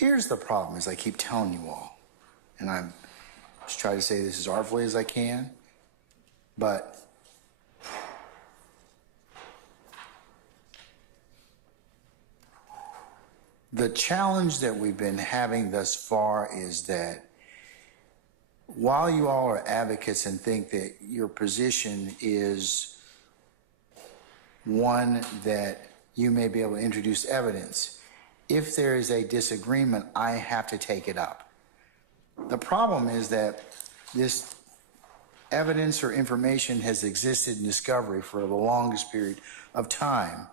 Here's the problem, as I keep telling you all, and I'm just trying to say this as artfully as I can, but the challenge that we've been having thus far is that while you all are advocates and think that your position is one that you may be able to introduce evidence, if there is a disagreement, I have to take it up. The problem is that this evidence or information has existed in discovery for the longest period of time.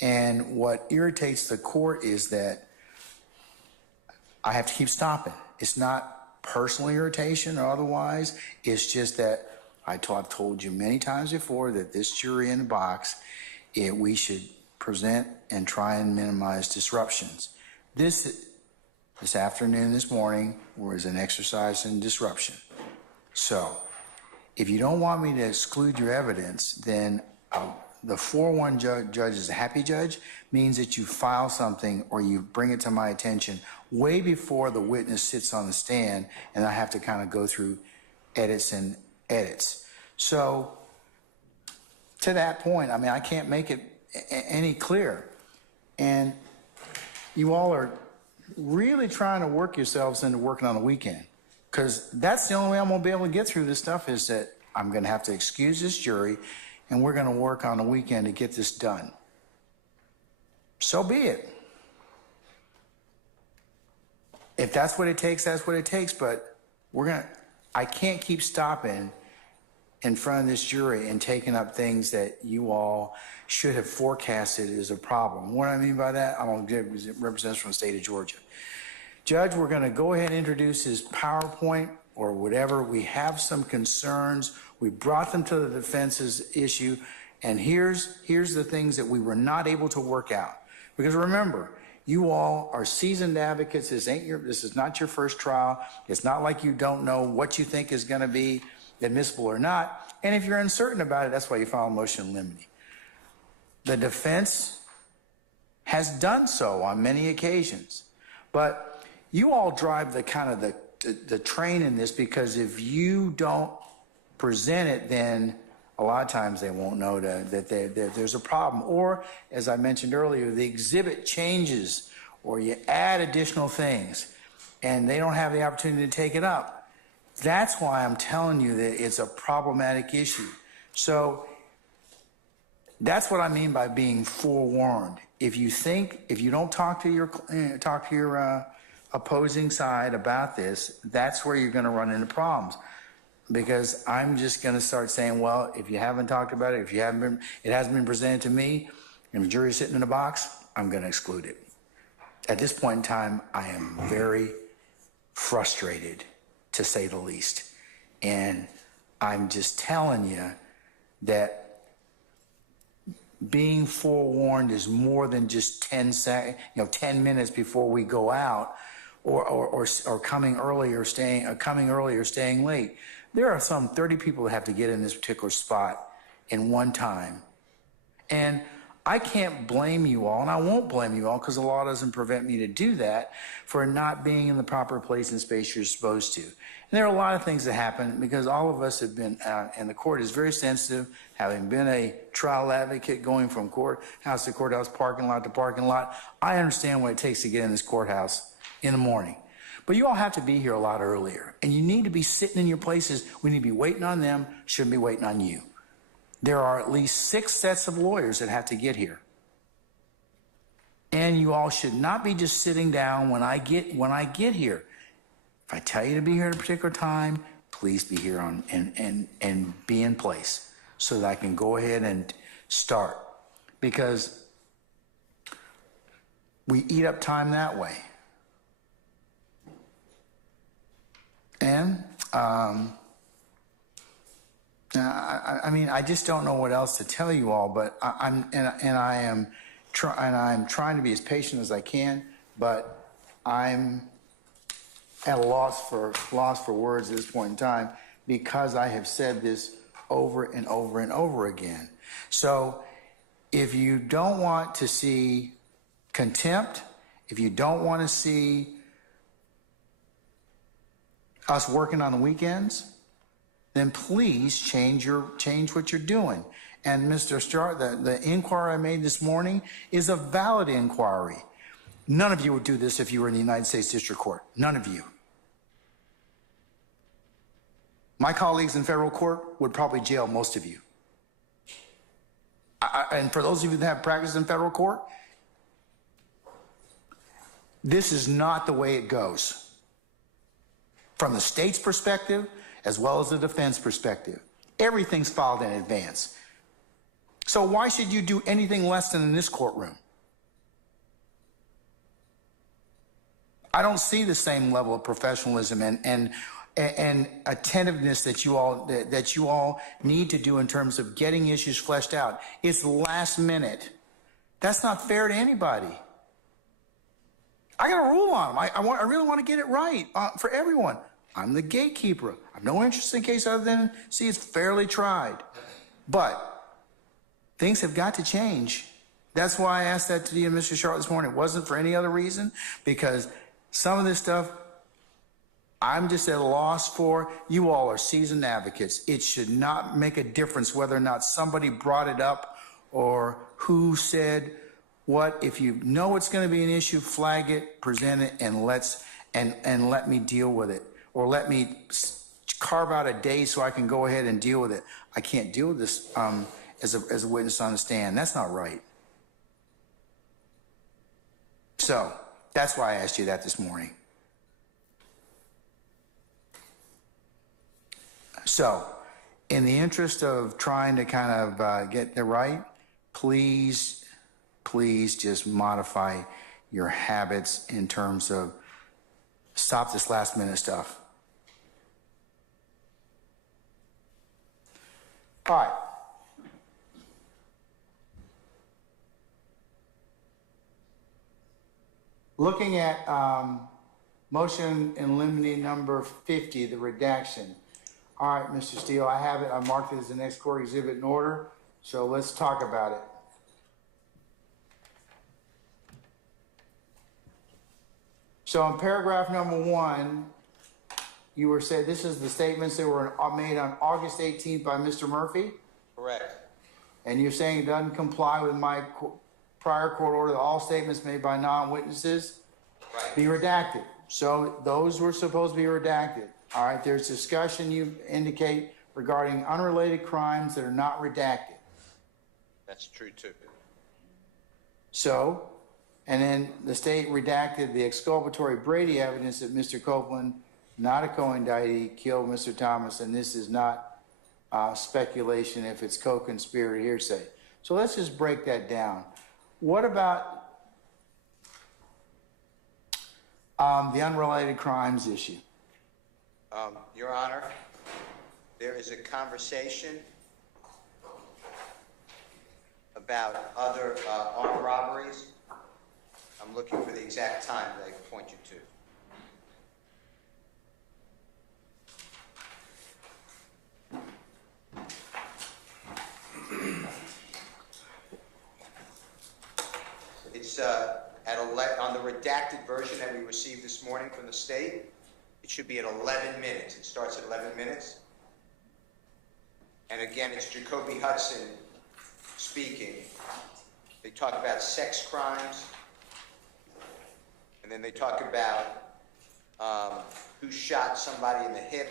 And what irritates the court is that I have to keep stopping. It's not personal irritation or otherwise. It's just that I've told you many times before that this jury in the box, we should present and try and minimize disruptions. This afternoon, this morning, was an exercise in disruption. So if you don't want me to exclude your evidence, then the 4-1 judge is a happy judge, means that you file something or you bring it to my attention way before the witness sits on the stand, and I have to kind of go through edits and edits. So to that point, I mean, I can't make it any clearer. And you all are really trying to work yourselves into working on the weekend, because that's the only way I'm going to be able to get through this stuff, is that I'm going to have to excuse this jury, and we're going to work on the weekend to get this done. So be it. If that's what it takes, that's what it takes, but I can't keep stopping in front of this jury and taking up things that you all should have forecasted as a problem. What do I mean by that? I don't get representatives from the state of Georgia. Judge, we're going to go ahead and introduce his PowerPoint or whatever. We have some concerns. We brought them to the defense's issue, and here's the things that we were not able to work out. Because remember, you all are seasoned advocates. This is not your first trial. It's not like you don't know what you think is going to be admissible or not. And if you're uncertain about it, that's why you file a motion in limine. The defense has done so on many occasions, but you all drive the train in this, because if you don't present it, then a lot of times they won't know that there's a problem. Or, as I mentioned earlier, the exhibit changes or you add additional things and they don't have the opportunity to take it up. That's why I'm telling you that it's a problematic issue. So that's what I mean by being forewarned. If you don't talk to your opposing side about this, that's where you're going to run into problems. Because I'm just going to start saying, well, if you haven't talked about it, it hasn't been presented to me, and the jury's sitting in the box, I'm going to exclude it. At this point in time, I am very frustrated, to say the least. And I'm just telling you that being forewarned is more than just 10 minutes before we go out, or coming early or staying late. There are some 30 people that have to get in this particular spot in one time. And I can't blame you all, and I won't blame you all, because the law doesn't prevent me to do that, for not being in the proper place and space you're supposed to. And there are a lot of things that happen, because all of us have been, and the court is very sensitive, having been a trial advocate going from courthouse to courthouse, parking lot to parking lot. I understand what it takes to get in this courthouse in the morning. But you all have to be here a lot earlier, and you need to be sitting in your places. We need to be waiting on them, shouldn't be waiting on you. There are at least 6 sets of lawyers that have to get here. And you all should not be just sitting down when I get here. If I tell you to be here at a particular time, please be here and be in place so that I can go ahead and start. Because we eat up time that way. And I just don't know what else to tell you all. But I'm trying to be as patient as I can. But I'm at a loss for words at this point in time, because I have said this over and over and over again. So if you don't want to see contempt, if you don't want to see us working on the weekends, then please change what you're doing. And Mr. Schardt, the inquiry I made this morning is a valid inquiry. None of you would do this if you were in the United States District Court. None of you. My colleagues in federal court would probably jail most of you. And for those of you that have practiced in federal court, this is not the way it goes. From the state's perspective, as well as the defense perspective, everything's filed in advance. So why should you do anything less than in this courtroom? I don't see the same level of professionalism and attentiveness that you all need to do in terms of getting issues fleshed out. It's last minute. That's not fair to anybody. I got a rule on them. I really want to get it right for everyone. I'm the gatekeeper. I have no interest in the case other than see it's fairly tried. But things have got to change. That's why I asked that to you and Mr. Schardt this morning. It wasn't for any other reason, because some of this stuff I'm just at a loss for. You all are seasoned advocates. It should not make a difference whether or not somebody brought it up or who said what. If you know it's going to be an issue, flag it, present it, and let me deal with it. Or let me carve out a day so I can go ahead and deal with it. I can't deal with this as a witness on the stand. That's not right. So that's why I asked you that this morning. So in the interest of trying to kind of get it right, please just modify your habits in terms of stop this last minute stuff. All right. Looking at motion in limine number 50, the redaction. All right, Mr. Steele, I have it. I marked it as the next court exhibit in order. So let's talk about it. So in paragraph number 1, you were said this is the statements that were made on August 18th by Mr. Murphy? Correct. And you're saying it doesn't comply with my prior court order that all statements made by non-witnesses be redacted. So those were supposed to be redacted. All right, there's discussion you indicate regarding unrelated crimes that are not redacted. That's true too. So, and then the state redacted the exculpatory Brady evidence that Mr. Copeland, not a co-indictee, killed Mr. Thomas, and this is not speculation if it's co-conspirator hearsay. So let's just break that down. What about the unrelated crimes issue? Your Honor, there is a conversation about other armed robberies. I'm looking for the exact time that I can point you to. It's on the redacted version that we received this morning from the state. It should be at 11 minutes. It starts at 11 minutes. And again, it's Jacoby Hudson speaking. They talk about sex crimes. And then they talk about who shot somebody in the hip.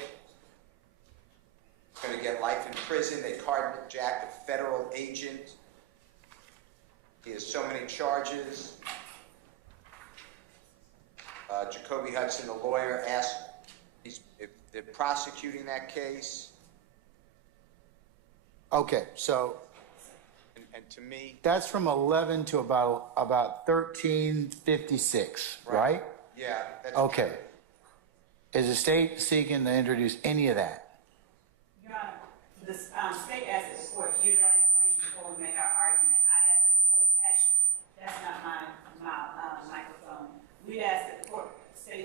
Going to get life in prison. They carjacked a federal agent. He has so many charges. Jacoby Hudson, the lawyer, asked if they're prosecuting that case. Okay, so and to me, that's from 11 to about 13:56, right? Yeah. That's okay. True. Is the state seeking to introduce any of that? Your Honor, the state asked that the court hear that information before we make our argument. I asked that the court attach. That's not my microphone. We asked that the court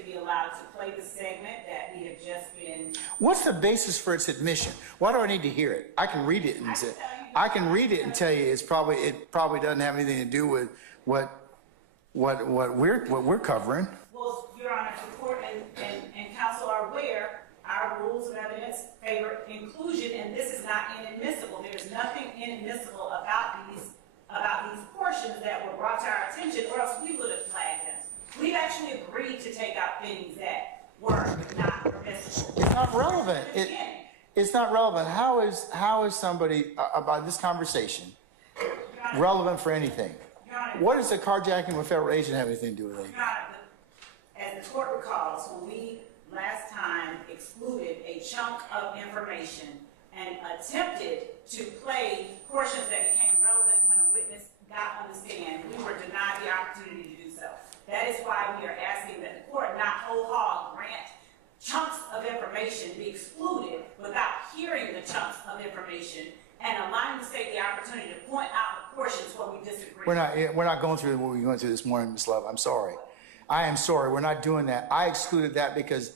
be allowed to play the segment that we have just been. What's the basis for its admission? Why do I need to hear it? I can read it and say, I can read it and tell you it probably doesn't have anything to do with what we're covering. Well, Your Honor, the court and counsel are aware not inadmissible. There's nothing inadmissible about these portions that were brought to our attention, or else we would have flagged them. We've actually agreed to take out things that were not permissible. It's not relevant. At the beginning. It's not relevant. How is somebody about this conversation relevant for anything? Your Honor, What does a carjacking with a federal agent have anything to do with anything? Your Honor, as the court recalls, when we last time excluded a chunk of information and attempted to play portions that became relevant when a witness got on the stand, we were denied the opportunity to do so. That is why we are asking that the court not whole hog grant chunks of information be excluded without hearing the chunks of information and allowing the state the opportunity to point out the portions where we disagree. We're not going through what we went through this morning, Ms. Love. I'm sorry. I am sorry. We're not doing that. I excluded that because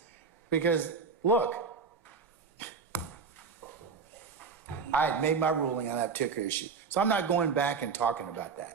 look, I had made my ruling on that particular issue. So I'm not going back and talking about that.